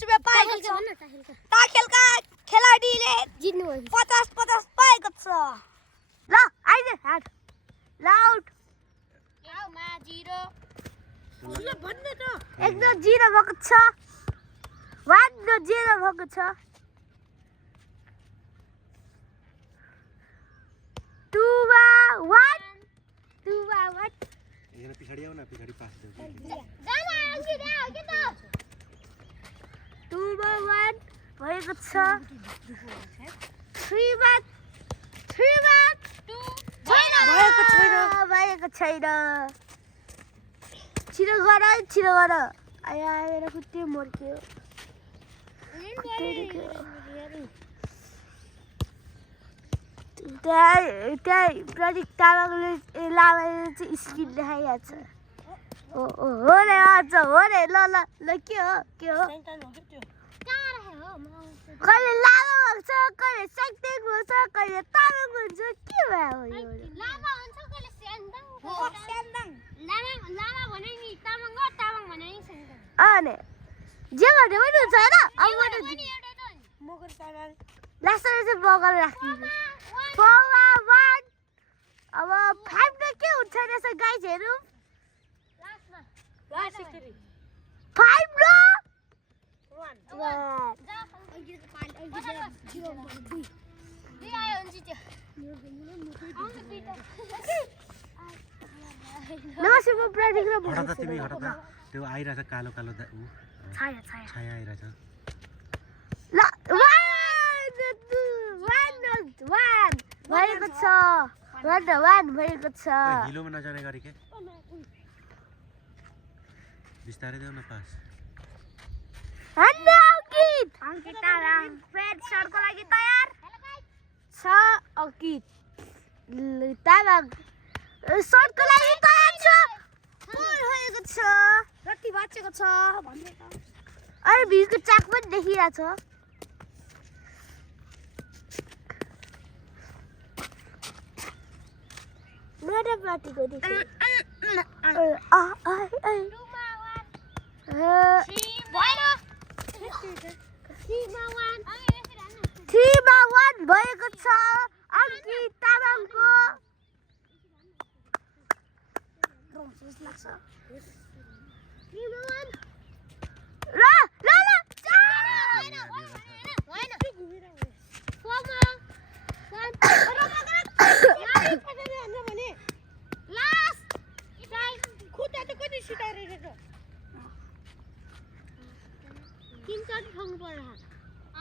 रुपियाँ पाएको छ ताखेलका खेलाडीले जित्नु 50 पाएको छ ल आइज हाट लाउड लाउमा 0 भन्ने त एकदम 0 भएको छ 1 0 भएको छ 2 मा 1 2 मा 1 यहाँ पछाडि आऊ न पछाडि पास देऊ जाना अघि देऊ के त 2 मा 1 भएको छ 3 मा 2 भएको छैन छिटो गर आया मेरो खुट्टी मर्क्यो त्यही प्रदीप तामाङले लामाले चाहिँ स्किन देखाइरहेको छ हो रे आज हो रे ल के हो कहिले लामा हुन्छ कहिले सक्देक हुन्छ कहिले तामाङ हुन्छ के भयो यो लामा हुन्छ कहिले स्यान्दाङ लामा भने नि तामाङ हो तामाङ भने नि स्यान्दाङ अनि जे भने पनि हुन्छ हैन अब भने एउटा त मगर तामाङ लास्टमा चाहिँ बगल राख्दिनु पौवा 1 अब 5 न के हुन्छ रहेछ गाइस हेरौँ लास्टमा 5 न 1 नमस्ते म प्रदीप र हटा त तिमी हटा त त्यो आइराछ कालो कालो छाया आइराछ ल 1 भएको छ 1 भएको छ हिलोमा नजाने गरी के बिस्तारै देऊ न पास अंकित तामाङ फेद शटको लागि तयार छ अंकित तामाङ शटको लागि तयार छ गोल भएको छ रति बाचेको छ भन्ने त अरे भिडको चाक पनि देखिरहेछ मेरो पार्टीको देखि थ्रीमा 1 भएको छ अंकित तामाङको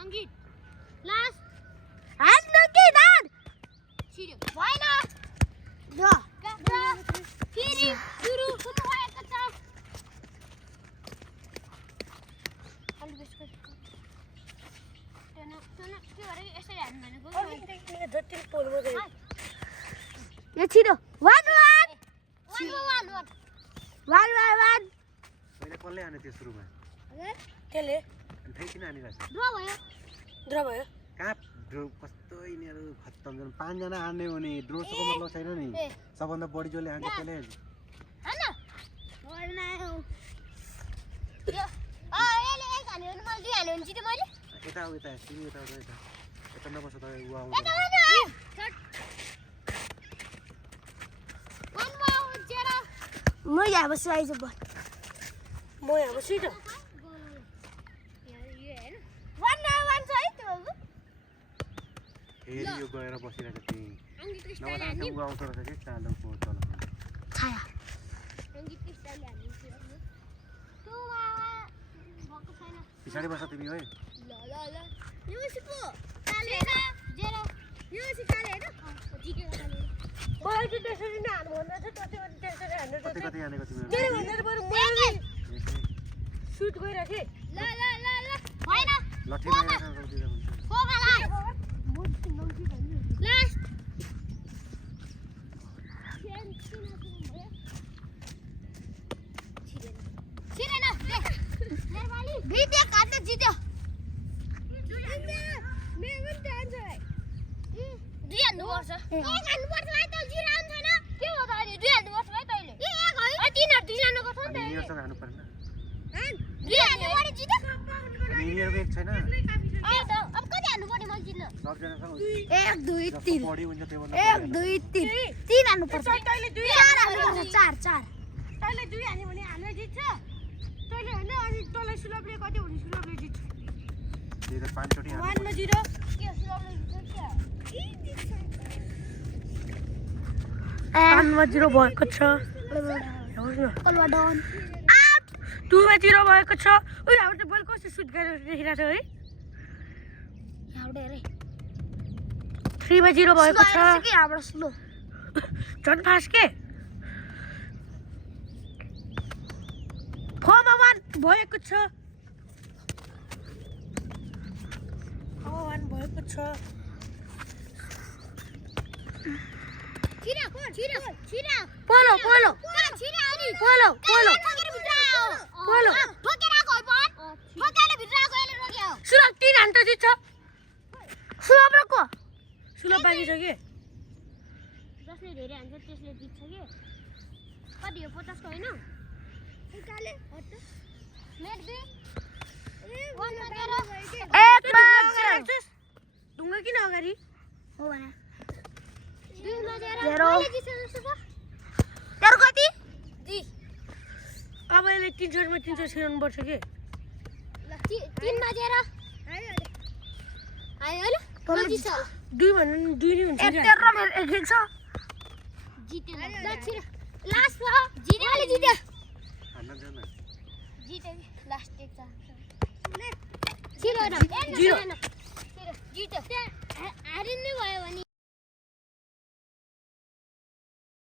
अंकित लास्ट हात नके दाद छिटो भएन फेरि सुरु भएको छ अलि बेसको तन के गरे यसरी हान्नु भनेको जति पोलमा गयो यो छिटो 1 पहिले कसले हाने त्यो सुरुमा त्यसले ठै किन हानिरहेछ ड्र भयो कहाँ ड्रो कस्तो यिनीहरू खत्तम छन् 5 जना हान्ने हो नि ड्रोसको मतलब छैन नि सबभन्दा बढी जसले हान्छ त्यसले हैन यसले एक हान्यो भने मैले 2 हान्यो भने जिते मैले यता तिमी यता नबस त उ आउँछ म यहाँ बस्छु आइज म यहाँ बस्छु त 1 छ है त्यो फेरि यो गएर बसिरहेको थिएँ नभए उ आउँछ रहेछ कि चालको तल छाया पछाडि बस तिमी है यो सिपो काले यो सि काले हैन मैले त्यसरी नै हान्नु भन्दा चाहिँ त्यसरी हान्नु कति हानेको तिमी के भनेर बरु म सुट गइराखे ल भएन लठीमा रोकिदिँदा हुन्छ फोकालाई लास्ट छिरेन भित्या काट्न जित्यो दुई हान्नुपर्छ एक हान्नुपर्छ भाइ त जिरो आउँछ छैन के हो त अहिले दुई हान्नुपर्छ भाइ तैँले ए एक है तिनीहरू दुईजनाको छ नि त यिनीहरूसँग हान्नु पर्दैन दुई हान्यो भने जित्यो तिनीहरूको एक छैन अब कति हान्नु पर्ने मैले जित्न 10 जनासँग 1 2 3 बढी हुन्छ त्यो भन्दा 1 2 3 3 हान्नु पर्छ 4 हान्नु पर्छ 4 तैँले 2 हान्यो भने हामी जित्छ तैँले होइन अनि तँलाई सुलभले कति हुने सुलभले जित्छ त्यही त 5 चोटी 1 मा हान्नु 0 के सुलभले जित्छ के 1 मा 0 भएको छ हेर्नुहोस् न अलवाडन 2 मा 0 भएको छ उयो हाम्रो त बल कस्तो सुट गरेर देखिरहेको छ है हाउडे रे 3 मा 0 भएको छ के हाम्रो स्लो झन् फास्ट के 4 मा 1 भएको छ 1 भएको छ छिरा पोलो पोलो छिरा अनि पोलो पोलो ठोकेर भित्र आयो पोलो ठोकेर आएको है पन ठोकेर भित्र आएको यसले रोक्यो सुलभ 3 हान्त जित्छ सुलभ र को सुलभ बाँकी छ के जसले धेरै हान्छ त्यसले जित्छ के कति हो 50 को हैन उकाले हट मेट बी 1 मा 1 मा ढुङ्गा किन अगाडि हो भने 2 मा 0 0 मैले जित्छ जस्तो छ तेरो कति अब यसले 3 शटमा 3 शट खेल्नु पर्छ के 3 मा 0 आयो ल तँले जित्छ 2 भन्नु 2 नै हुन्छ एक क्या तेरो मेरो एक एक छ जित्यो ल छिरा लास्ट हो जित्यो मैले जित्यो हान्न जान जित्यो लास्ट एक छ छिरा न जिरो। जित्यो हारिने भयो भने